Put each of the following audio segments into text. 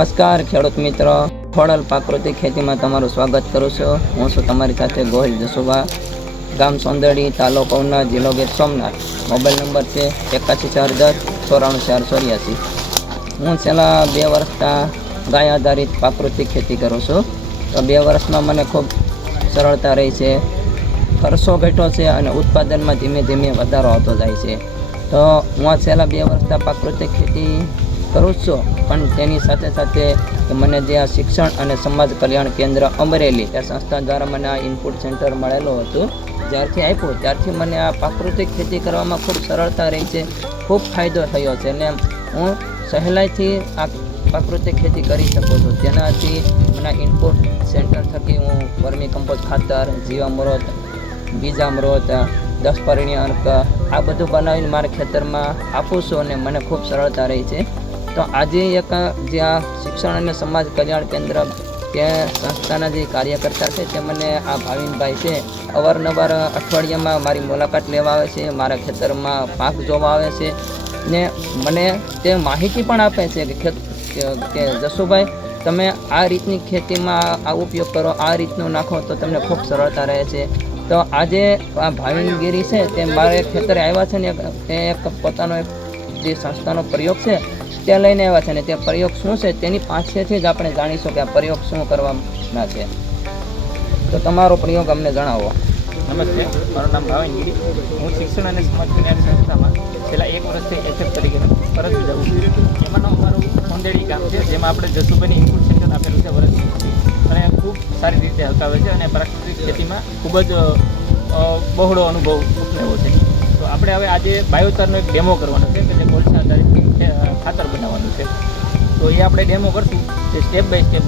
નમસ્કાર ખેડૂત મિત્રો, ખોડલ પ્રાકૃતિક ખેતીમાં તમારું સ્વાગત કરું છું. હું છું તમારી સાથે ગોહિલ જસુભા, ગામ સોંદડી, તાલુકો ઉના, જિલ્લો ગીર સોમનાથ. મોબાઈલ નંબર છે 814010 9484. હું છેલ્લા 2 વર્ષથી ગાય આધારિત પ્રાકૃતિક ખેતી કરું છું. તો 2 વર્ષમાં મને ખૂબ સરળતા રહી છે, ખર્ચો ઘટ્યો છે અને ઉત્પાદનમાં ધીમે ધીમે વધારો આવતો જાય છે. તો હું આ છેલ્લા 2 વર્ષથી પ્રાકૃતિક ખેતી કરું છું, પણ તેની સાથે સાથે મને જે આ શિક્ષણ અને સમાજ કલ્યાણ કેન્દ્ર અમરેલી એ સંસ્થા દ્વારા મને આ ઇનપુટ સેન્ટર મળેલું હતું. જ્યારથી આપ્યું ત્યારથી મને આ પ્રાકૃતિક ખેતી કરવામાં ખૂબ સરળતા રહી છે, ખૂબ ફાયદો થયો છે અને હું સહેલાઈથી આ પ્રાકૃતિક ખેતી કરી શકું છું. તેનાથી મને ઇનપુટ સેન્ટર થકી હું વર્મી કમ્પોસ્ટ ખાતર, જીવામૃત, બીજામૃત, 10 પરિણી અર્ક આ બધું બનાવીને મારા ખેતરમાં આપું છું અને મને ખૂબ સરળતા રહી છે. તો આજે એક જે આ શિક્ષણ અને સમાજ કલ્યાણ કેન્દ્ર તે સંસ્થાના જે કાર્યકર્તા છે તે મને આ ભાવિનભાઈ છે અવારનવાર અઠવાડિયામાં મારી મુલાકાત લેવા આવે છે, મારા ખેતરમાં પાક જોવા આવે છે ને મને તે માહિતી પણ આપે છે કે જસુભાઈ તમે આ રીતની ખેતીમાં આ ઉપયોગ કરો, આ રીતનું નાખો તો તમને ખૂબ સરળતા રહે છે. તો આજે આ ભાવિનગીરી છે તે મારે ખેતરે આવ્યા છે ને તે એક પોતાનો એક જે સંસ્થાનો પ્રયોગ છે તે લઈને આવ્યા છે ને તે પ્રયોગ શું છે તેની પાસેથી જ આપણે જાણીશું કે આ પ્રયોગ શું કરવાના છે. તો તમારો પ્રયોગ અમને જણાવો. નમસ્તે, મારું નામ ભાવિનગીરી. હું શિક્ષણ અને સમાજ કલ્યાણ સંસ્થામાં છેલ્લા 1 વર્ષથી એચએફ તરીકે ફરજ બજાવું છું. એમાંનું અમારું સોંદેડી ગામ છે, જેમાં આપણે જસુભાઈની ઇનપુટ સેન્ટર આપેલું છે વર્ષ, અને ખૂબ સારી રીતે હકાવે છે અને પ્રાકૃતિક ખેતીમાં ખૂબ જ બહોળો અનુભવ લેવો છે. તો આપણે હવે આજે બાયોચારનો એક ડેમો કરવાનો છે કે જે કોલસા આધારિત ખાતર બનાવવાનું છે. તો એ આપણે ડેમો કરશું, જે સ્ટેપ બાય સ્ટેપ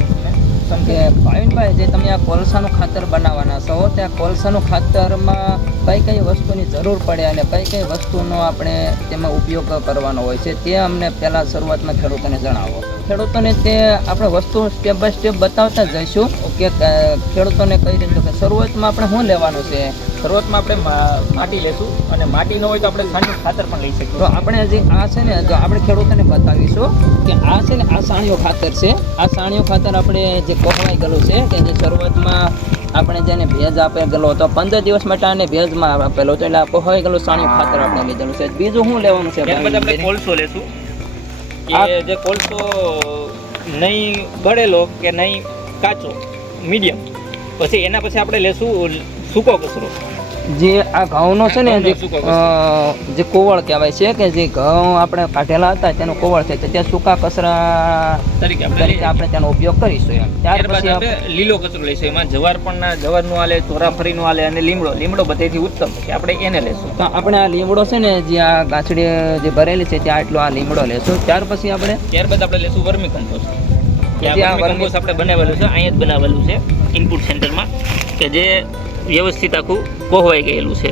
કે ભાવિનભાઈ જે તમે આ કોલસાનું ખાતર બનાવવાના છો તે કોલસાનું ખાતરમાં કઈ વસ્તુની જરૂર પડે અને કઈ વસ્તુનો આપણે તેમાં ઉપયોગ કરવાનો હોય છે તે અમને પહેલાં શરૂઆતમાં ખેડૂતોને જણાવો. ખેડૂતોને તે આપણે વસ્તુ સ્ટેપ બાય સ્ટેપ બતાવતા જઈશું કે ખેડૂતોને કઈ રીતે કે શરૂઆતમાં આપણે શું લેવાનું છે. શરૂઆતમાં આપણે માટી લેશું અને માટી ન હોય તો આપણે છાણિયું ખાતર પણ લઈ શકીએ. તો આપણે જે આ છે ને જો આપણે ખેડૂતોને બતાવીશું કે આ છે ને આ છાણિયું ખાતર છે. આ છાણિયું ખાતર આપણે જે કોહવાઈ ગયેલું છે કે જે શરૂઆતમાં આપણે જેને ભેજ આપેલો હતો 15 દિવસ માટે આને ભેજમાં આપેલો હતો એટલે આ કોહવાઈ ગયેલું છાણિયું ખાતર આપણે લીધેલું છે. બીજું શું લેવાનું છે? આપણે કોલસો લેશું કે જે કોલસો નહીં બળેલો કે નહીં કાચો, મીડિયમ. પછી એના પછી આપણે લેશું સૂકો કચરો. જે આ ઘઉંનો છે ને જે કોવળ કહેવાય છે કે જે ઘઉં આપણે કાઢેલા હતા તેનો કોવળ છે તે સૂકા કચરા તરીકે આપણે તેનો ઉપયોગ કરીશું. ત્યાર પછી આપણે લીલો કચરો લઈશું. એમાં જવારનું આલે, ચોરાફરીનું આલે અને લીમડો બધેથી ઉત્તમ કે આપણે એને લેશું. તો આપણે આ લીમડો છે ને જે આ ગાંચડી જે ભરેલી છે ત્યાં આટલો આ લીમડો લેશું. ત્યારબાદ આપણે લેશું વર્મી કમ્પોસ્ટ. આપણે બનાવેલું છે, અહીંયા જ બનાવેલું છે ઇનપુટ સેન્ટરમાં, કે જે વ્યવસ્થિત આખું કોહવાઈ ગયેલું છે.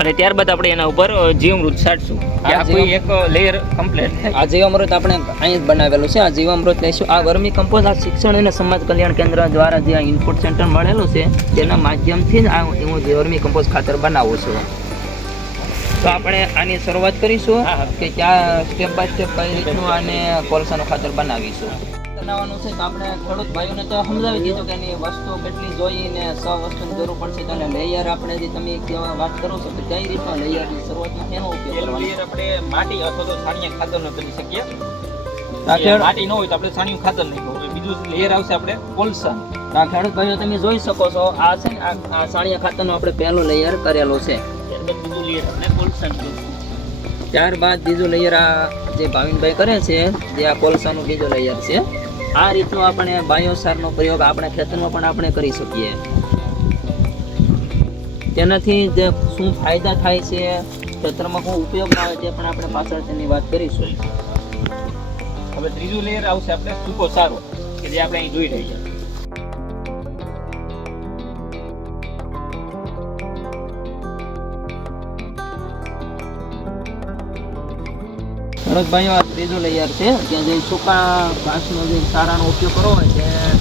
અને ત્યારબાદ આપણે એના ઉપર જીવામૃત છાંટશું. આખું એક લેયર કમ્પ્લીટ થાય. આ જીવામૃત આપણે અહીં જ બનાવેલું છે. આ જીવામૃત લઈશું. આ વર્મી કમ્પોસ્ટ આ શિક્ષણ અને સમાજ કલ્યાણ કેન્દ્ર દ્વારા જે આ ઇનપુટ સેન્ટર મળેલું છે તેના માધ્યમથી જ હું વર્મી કમ્પોસ્ટ ખાતર બનાવું છું. તો આપણે આની શરૂઆત કરીશું કે ત્યાં સ્ટેપ બાય સ્ટેપ કઈ રીતનું આને કોલસાનું ખાતર બનાવીશું. બનાવવાનું છે તો આપણે ખેડૂત ભાઈઓને તો સમજાવી દીધું કે એની વસ્તુ કેટલી જોઈને 100 વસ્તુની જરૂર પડશે. તો લેયર આપણે જે તમે વાત કરો છો કે કઈ રીતના લેયરની શરૂઆતમાં એનો ઉપયોગ કરવાનો? લેયર આપણે માટી અથવા તો છાણિયા ખાતરનો કરી શકીએ. માટી ન હોય તો આપણે છાણિયું ખાતર નાખવું. બીજું લેયર આવશે આપણે કોલસા. આ ખેડૂત ભાઈઓ તમે જોઈ શકો છો આ છે આ છાણિયા ખાતરનો આપણે પહેલું લેયર કરેલો છે. બીજું લેયર આપણે કોલસાનું. ત્યારબાદ બીજું લેયર આ જે ભાવિનભાઈ કરે છે જે આ કોલસાનું બીજું લેયર છે. આ રીતનો આપણે બાયોસારનો પ્રયોગ આપણે ખેતરમાં પણ આપણે કરી શકીએ. તેનાથી જે શું ફાયદા થાય છે, ખેતરમાં શું ઉપયોગ આવે તે પણ આપણે પાછળ તેની વાત કરીશું. હવે ત્રીજું લેયર આવશે આપણે સૂકો સારો કે જે આપણે અહીં જોઈ રહ્યા. ભાઈઓ આ ત્રીજું લેયર છે કે જે સૂકા ઘાસનો જે સારાનો ઉપયોગ કરવો હોય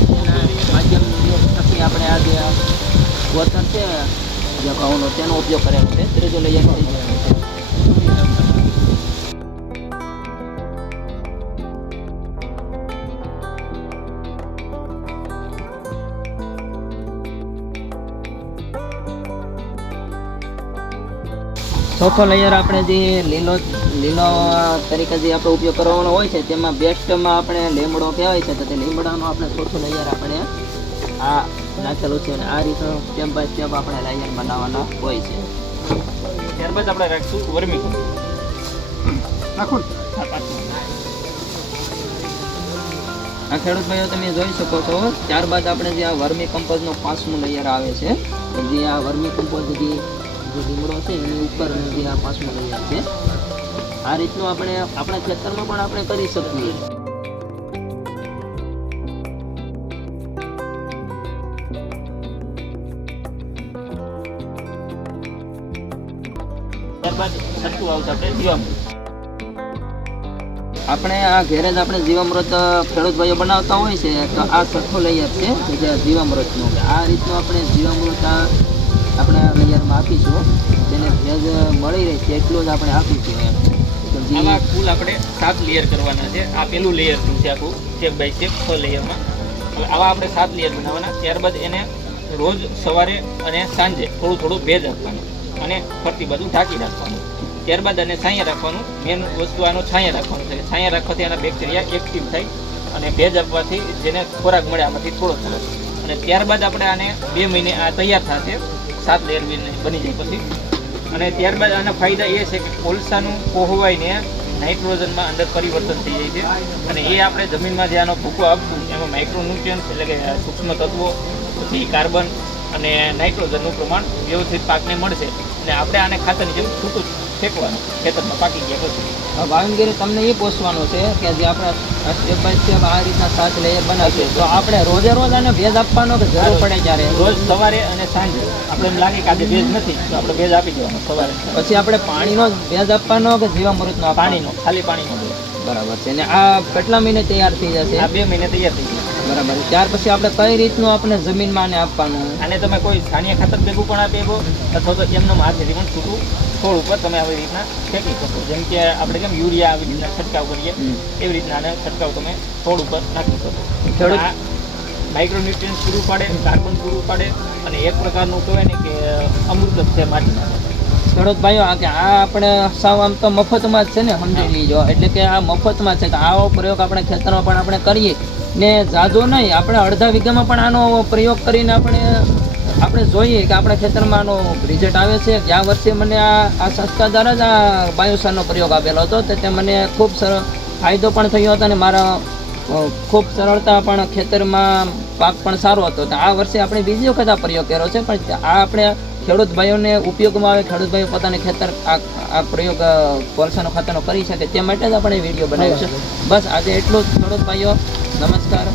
તેના માધ્યમ થકી આપણે આ જે વતન છે જે ઘઉંનો તેનો ઉપયોગ કરેલો છે. ત્રીજું લેયર થઈ ગયેલું છે. ચોથો લેયર આપણે જે લીલો તરીકે જે આપણે ઉપયોગ કરવાનો હોય છે તેમાં બેસ્ટમાં આપણે લીમડો કહેવાય છે, તો તે લીમડાનો આપણે ચોથો લેયર આપણે આ નાખેલું છે અને આ રીતનું સ્ટેપ બાય સ્ટેપ આપણે લેયર બનાવવાના હોય છે. ત્યારબાદ આપણે રાખશું વર્મી કમ્પોઝ. આ ખેડૂત ભાઈઓ તમે જોઈ શકો છો. ત્યારબાદ આપણે જે આ વર્મી કમ્પોઝનો 5મું લેયર આવે છે, જે આ વર્મી કમ્પોઝ જે લીમડો છે એની ઉપરનું જે આ 5મું લેયર છે, આ રીતનું આપણે આપણા ખેતરમાં પણ આપણે કરી શકીએ. ત્યારબાદ છઠ્ઠું આવશે આપણે જીવામૃત. આપણે આ ઘેરે જ આપણે જીવામૃત ખેડૂત ભાઈઓ બનાવતા હોય છે, તો આ છઠ્ઠો લેયર છે જે જીવામૃતનું. આ રીતનું આપણે જીવામૃત આપણે આ લેયરમાં આપીશું, તેને ભેજ મળી રહે તેટલું જ આપણે આપીશું એમ. તો આમાં કુલ આપણે 7 લેયર કરવાના છે. આ પેલું લેયર છે આખું સ્ટેપ બાય સ્ટેપ 6 લેયરમાં. હવે આવા આપણે 7 લેયર બનાવવાના. ત્યારબાદ એને રોજ સવારે અને સાંજે થોડું ભેજ આપવાનું અને ફરતી બાજુ ઢાંકી રાખવાનું. ત્યારબાદ આને છાંયા રાખવાનું. મેન વસ્તુ આનો છાંયા રાખવાનું છે. છાંયા રાખવાથી આના બેક્ટેરિયા એક્ટિવ થાય અને ભેજ આપવાથી જેને ખોરાક મળે આમાંથી થોડો થોડો. અને ત્યારબાદ આપણે આને 2 મહિને આ તૈયાર થશે, 7 લેયર બની જાય પછી. અને ત્યારબાદ આના ફાયદા એ છે કે કોલસાનું કોહવાઈને નાઇટ્રોજનમાં અંદર પરિવર્તન થઈ જાય છે અને એ આપણે જમીનમાં જે આનો ભૂકો આપશું એમાં માઇક્રોન્યુટ્રિયન્ટ્સ એટલે કે સૂક્ષ્મ તત્વો, પછી કાર્બન અને નાઇટ્રોજનનું પ્રમાણ વ્યવસ્થિત પાકને મળશે અને આપણે આને ખાતરની જેમ છૂટું ફેંકવાનું ખેતરમાં પાકી ગયા પછી. ભાવિનગીરી તમને એ પૂછવાનું છે કે જે આપણે સ્ટેપ બાય સ્ટેપ આ રીતના 7 લેયર બનાવીએ તો આપણે રોજે રોજ આને ભેજ આપવાનો કે જરૂર પડે ત્યારે? રોજ સવારે અને સાંજે. આપણે એમ લાગે કે આજે ભેજ નથી તો આપણે ભેજ આપી દેવાનો સવારે. પછી આપણે પાણીનો ભેજ આપવાનો કે જીવામૃતનો? પાણીનો, ખાલી પાણીનો ભેજ. બરાબર છે. અને આ કેટલા મહિને તૈયાર થઈ જશે? આ 2 મહિને તૈયાર થઈ જાય. બરાબર. ત્યાર પછી આપણે કઈ રીતનું આપણે જમીનમાં આને આપવાનું? અને તમે કોઈ છાણિયા ખાતર ભેગું પણ આપી શકો અથવા તો એમનો હાથેથી પણ છૂટું છોડ ઉપર તમે આવી રીતના ફેંકી શકો. જેમ કે આપણે કેમ યુરિયા આવી રીતના છંટકાવ કરીએ એવી રીતના આને છંટકાવ તમે છોડ ઉપર નાખી શકો. ખેડૂત માઇક્રોન્યુટ્રિયન્ટ્સ પૂરું પાડે, કાર્બન પૂરું પાડે અને એક પ્રકારનું કહેવાય ને કે અમૃત જ છે માટીના. ખેડૂત ભાઈઓ આ આપણે સાવ આમ તો મફતમાં જ છે ને, સમજી લીજો. એટલે કે આ મફતમાં છે કે આવો પ્રયોગ આપણે ખેતરમાં પણ આપણે કરીએ ને જાજો નહીં, આપણે અડધા વીઘામાં પણ આનો પ્રયોગ કરીને આપણે જોઈએ કે આપણા ખેતરમાં આનો રિઝલ્ટ આવે છે. ગયા વર્ષે મને આ સંસ્થા દ્વારા જ આ બાયોસારનો પ્રયોગ આપેલો હતો, તો તે મને ખૂબ ફાયદો પણ થયો હતો અને મારા ખૂબ સરળતા પણ ખેતરમાં પાક પણ સારો હતો. તો આ વર્ષે આપણે બીજી વખત આ પ્રયોગ કર્યો છે, પણ આ આપણે ખેડૂત ભાઈઓને ઉપયોગમાં આવે, ખેડૂત ભાઈઓ પોતાને ખેતર આ પ્રયોગ કોલસાનો ખાતરનો કરી શકે તે માટે જ આપણે વિડીયો બનાવ્યો છે. બસ આજે એટલું જ ખેડૂત ભાઈઓ. નમસ્કાર.